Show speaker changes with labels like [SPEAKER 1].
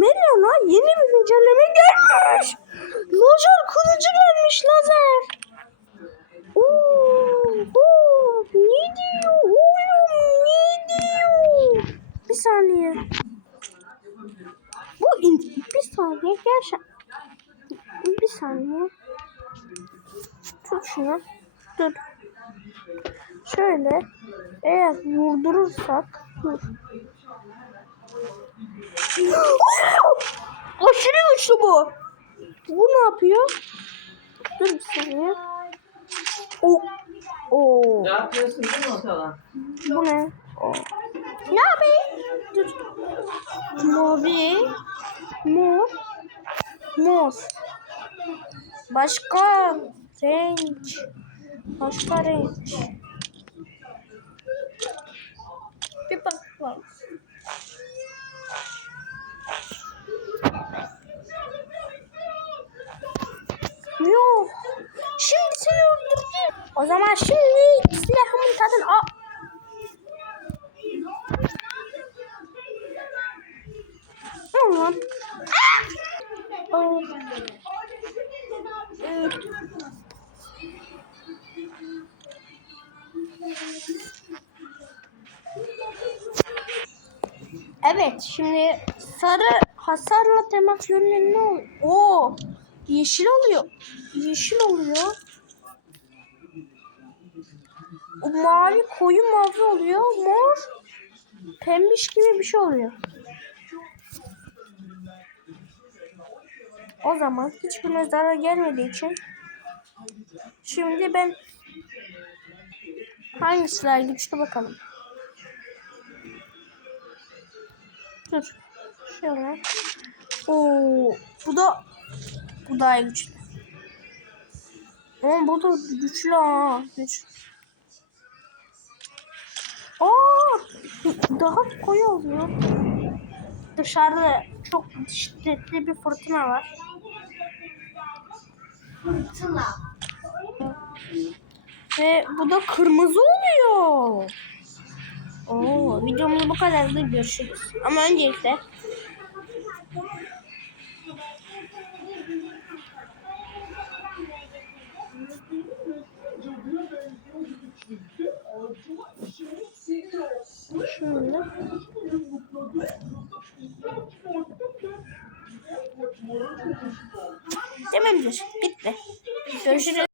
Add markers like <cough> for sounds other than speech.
[SPEAKER 1] Meliana yeni bir güncelleme gelmiş. Lazer kılıcı gelmiş lazer. Oo, oo, ne diyor oğlum ne diyor? Bir saniye. Bu bir saniye gerçekten. Bir saniye. Tut şunu. Dur. Şöyle. Eğer vurdurursak. Dur. <gasps> Aşırı güçlü bu. Bu ne yapıyor? Dur bir saniye. O. Oo.
[SPEAKER 2] Ne yapıyorsun değil mi Otalan?
[SPEAKER 1] Bu ne? O. Ne yapayım? Dur. Mobi. Mor. Mor. Başka renk. Başka renk. Yok. Şimdi seni öldüreceğim. O zaman şimdi silahımın tadını... Aa! Tamam. Evet. Evet, şimdi sarı hasarla temas yönleri ne oluyor? Oo, yeşil oluyor. Yeşil oluyor. O mavi koyu mavi oluyor. Mor pembiş gibi bir şey oluyor. O zaman hiçbirine zarar gelmediği için şimdi ben hangisi daha güçlü bakalım. Dur. Şöyle. Oo, bu da bu daha güçlü. Ama bu da güçlü ha. Güç. Aa, daha koyu oluyor. Dışarıda çok şiddetli bir fırtına var.
[SPEAKER 3] Fırtına.
[SPEAKER 1] Ve bu da kırmızı oluyor. Oo, videomuz bu kadardı. Görüşürüz. Ama öncelikle şöyle Tamamdır. Bitti. Görüşürüz.